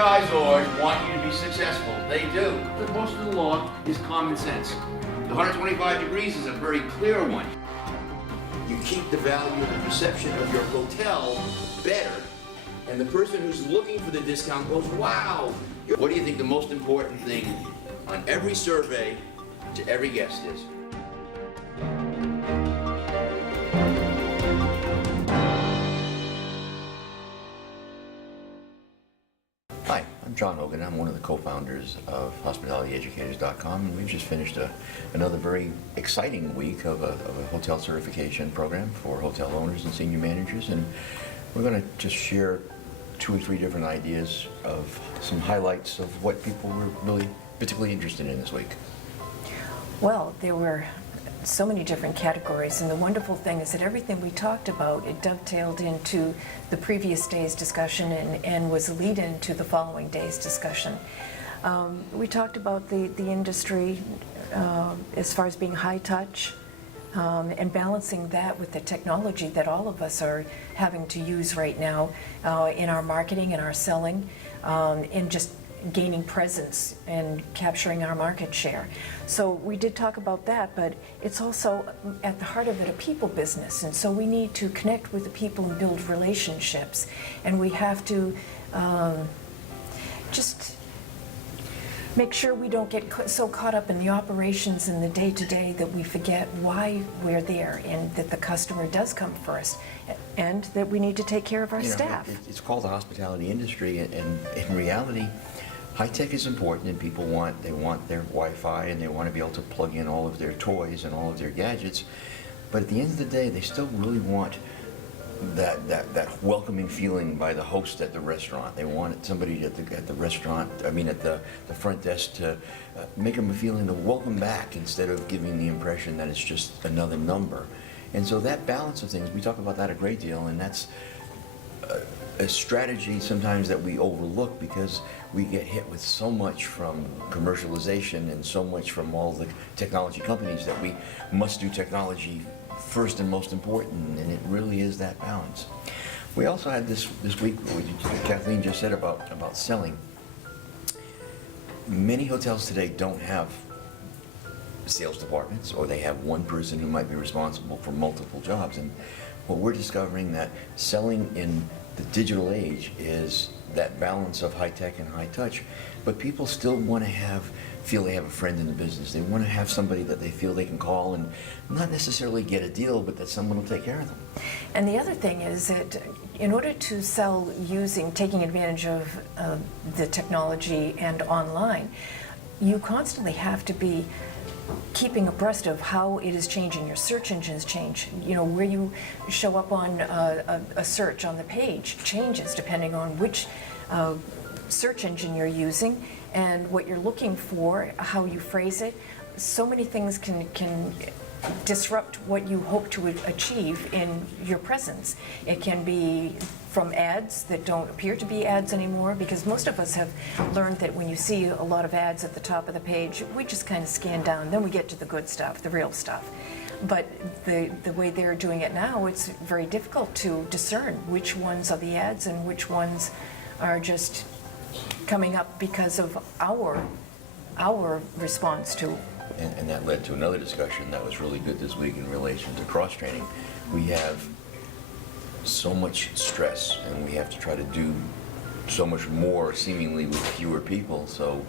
franchisors want you to be successful. They do. But most of the law is common sense. The 125 degrees is a very clear one. You keep the value and the perception of your hotel better, and the person who's looking for the discount goes, wow. What do you think the most important thing on every survey to every guest is? Hi, I'm John Hogan. I'm one of the co-founders of HospitalityEducators.com, and we've just finished another very exciting week of a hotel certification program for hotel owners and senior managers, and we're going to just share 2 or 3 different ideas of some highlights of what people were really particularly interested in this week. Well, there were so many different categories, and the wonderful thing is that everything we talked about, it dovetailed into the previous day's discussion and was a lead-in to the following day's discussion. We talked about the industry as far as being high touch, and balancing that with the technology that all of us are having to use right now in our marketing and our selling, and just gaining presence and capturing our market share. So we did talk about that, but it's also at the heart of it a people business, and so we need to connect with the people and build relationships, and we have to just make sure we don't get so caught up in the operations and the day-to-day that we forget why we're there, and that the customer does come first, and that we need to take care of our staff. It's called the hospitality industry, and in reality, high tech is important, and people want their Wi-Fi, and they want to be able to plug in all of their toys and all of their gadgets. But at the end of the day, they still really want that welcoming feeling by the host at the restaurant. They want somebody at the restaurant, at the front desk, to make them feeling the welcome back, instead of giving the impression that it's just another number. And so that balance of things, we talk about that a great deal, and that's a strategy sometimes that we overlook, because we get hit with so much from commercialization and so much from all the technology companies that we must do technology first and most important, and it really is that balance. We also had this week, what Kathleen just said about selling. Many hotels today don't have sales departments, or they have one person who might be responsible for multiple jobs, and what we're discovering that selling in the digital age is that balance of high tech and high touch, but people still want to feel they have a friend in the business. They want to have somebody that they feel they can call and not necessarily get a deal, but that someone will take care of them. And the other thing is that in order to sell taking advantage of the technology and online, you constantly have to be keeping abreast of how it is changing. Your search engines change. You know, where you show up on a search on the page changes depending on which search engine you're using and what you're looking for, how you phrase it. So many things can disrupt what you hope to achieve in your presence. It can be from ads that don't appear to be ads anymore, because most of us have learned that when you see a lot of ads at the top of the page, we just kind of scan down, then we get to the good stuff, the real stuff. But the way they're doing it now, it's very difficult to discern which ones are the ads and which ones are just coming up because of our response to. And that led to another discussion that was really good this week in relation to cross-training. We have so much stress, and we have to try to do so much more seemingly with fewer people. So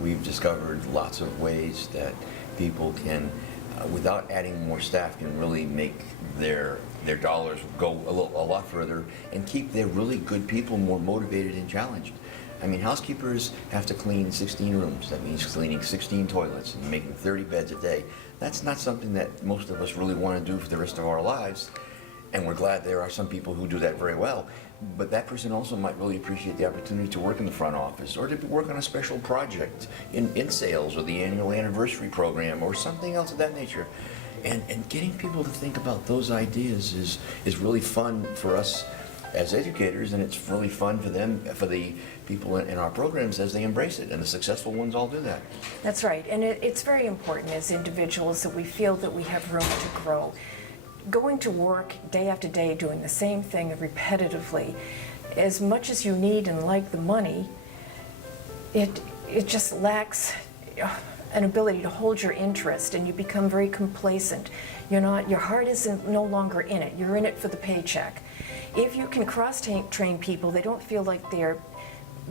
we've discovered lots of ways that people can, without adding more staff, can really make their dollars go a lot further and keep their really good people more motivated and challenged. I mean, housekeepers have to clean 16 rooms. That means cleaning 16 toilets and making 30 beds a day. That's not something that most of us really want to do for the rest of our lives. And we're glad there are some people who do that very well. But that person also might really appreciate the opportunity to work in the front office, or to work on a special project in sales, or the annual anniversary program, or something else of that nature. And getting people to think about those ideas is really fun for us as educators, and it's really fun for them, for the people in our programs, as they embrace it, and the successful ones all do that. That's right, and it's very important as individuals that we feel that we have room to grow. Going to work day after day doing the same thing repetitively, as much as you need and like the money, it just lacks an ability to hold your interest, and you become very complacent. Your heart isn't no longer in it. You're in it for the paycheck. If you can cross-train people, they don't feel like they're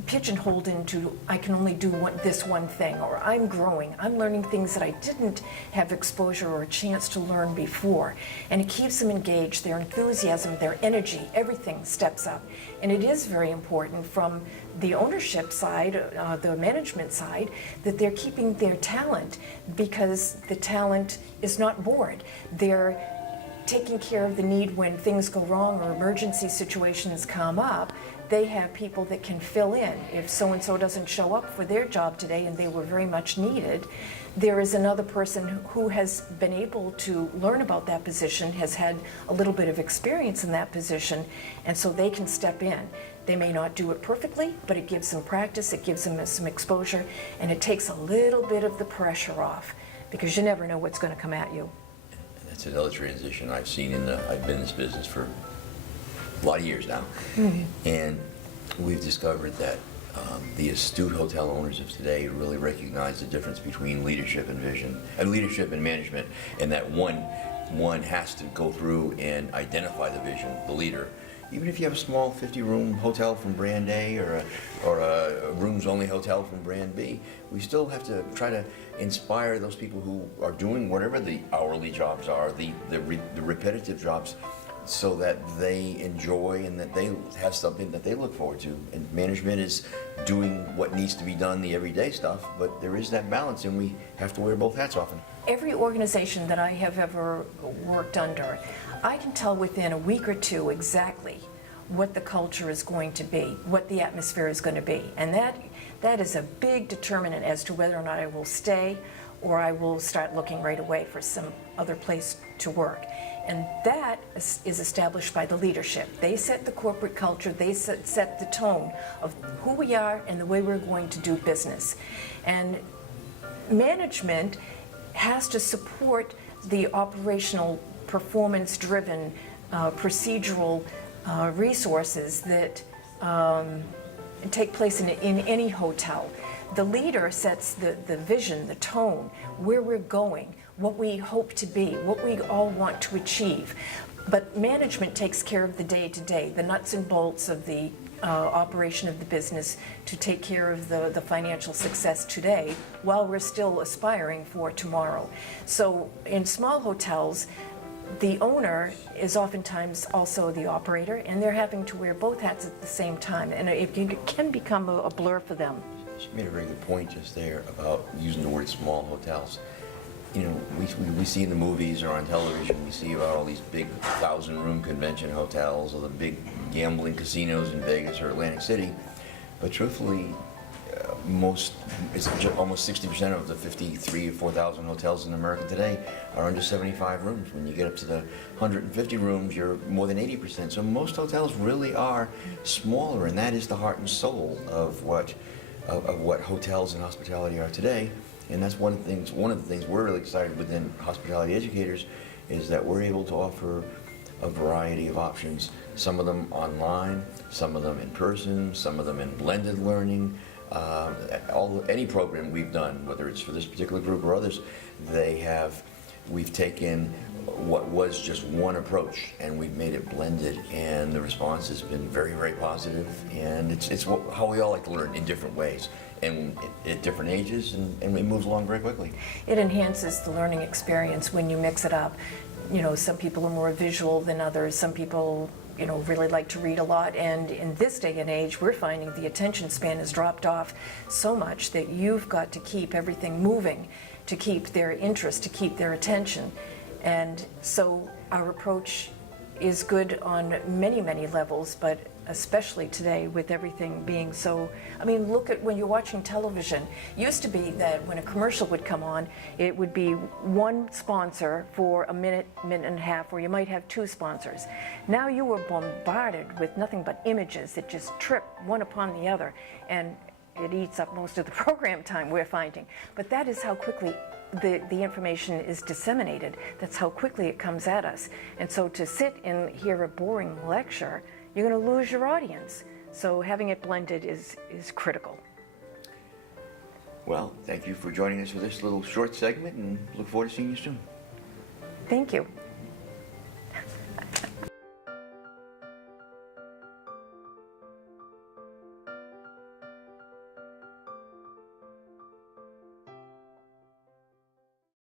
pigeonholed into, I can only do this one thing, or I'm growing, I'm learning things that I didn't have exposure or a chance to learn before. And it keeps them engaged, their enthusiasm, their energy, everything steps up. And it is very important from the ownership side, the management side, that they're keeping their talent, because the talent is not bored. They're taking care of the need when things go wrong or emergency situations come up. They have people that can fill in. If so-and-so doesn't show up for their job today and they were very much needed, there is another person who has been able to learn about that position, has had a little bit of experience in that position, and so they can step in. They may not do it perfectly, but it gives them practice, it gives them some exposure, and it takes a little bit of the pressure off, because you never know what's going to come at you. That's another transition I've seen I've been in this business for a lot of years now. And we've discovered that the astute hotel owners of today really recognize the difference between leadership and vision, and leadership and management, and that one has to go through and identify the vision, the leader. Even if you have a small 50-room hotel from brand A or a rooms-only hotel from brand B, we still have to try to inspire those people who are doing whatever the hourly jobs are, the repetitive jobs, so that they enjoy and that they have something that they look forward to. And management is doing what needs to be done, the everyday stuff, but there is that balance, and we have to wear both hats often. Every organization that I have ever worked under, I can tell within a week or two exactly what the culture is going to be, what the atmosphere is going to be. And that is a big determinant as to whether or not I will stay or I will start looking right away for some other place to work. And that is established by the leadership. They set the corporate culture, they set the tone of who we are and the way we're going to do business. And management has to support the operational, performance-driven, procedural resources that take place in any hotel. The leader sets the vision, the tone, where we're going, what we hope to be, what we all want to achieve. But management takes care of the day-to-day, the nuts and bolts of the operation of the business, to take care of the financial success today while we're still aspiring for tomorrow. So in small hotels, the owner is oftentimes also the operator, and they're having to wear both hats at the same time, and it can become a blur for them. She made a very good point just there about using the word small hotels. You know, we see in the movies or on television, we see about all these big 1,000-room convention hotels or the big gambling casinos in Vegas or Atlantic City. But truthfully, almost 60% of the 53 or 4,000 hotels in America today are under 75 rooms. When you get up to the 150 rooms, you're more than 80%. So most hotels really are smaller, and that is the heart and soul of what hotels and hospitality are today. And that's one of the things we're really excited within Hospitality Educators, is that we're able to offer a variety of options, some of them online, some of them in person, some of them in blended learning. Any program we've done, whether it's for this particular group or others, we've taken what was just one approach and we've made it blended, and the response has been very, very positive. And it's how we all like to learn in different ways and at different ages, and it moves along very quickly. It enhances the learning experience when you mix it up. You know, some people are more visual than others. Some people, you know, really like to read a lot, and in this day and age, we're finding the attention span has dropped off so much that you've got to keep everything moving to keep their interest, to keep their attention. And so our approach is good on many, many levels, but especially today with everything being so, I mean, look at when you're watching television. Used to be that when a commercial would come on, it would be one sponsor for a minute, minute and a half, or you might have two sponsors. Now you are bombarded with nothing but images that just trip one upon the other, and it eats up most of the program time, we're finding. But that is how quickly the information is disseminated. That's how quickly it comes at us. And so to sit and hear a boring lecture, you're going to lose your audience. So having it blended is critical. Well, thank you for joining us for this little short segment, and look forward to seeing you soon. Thank you.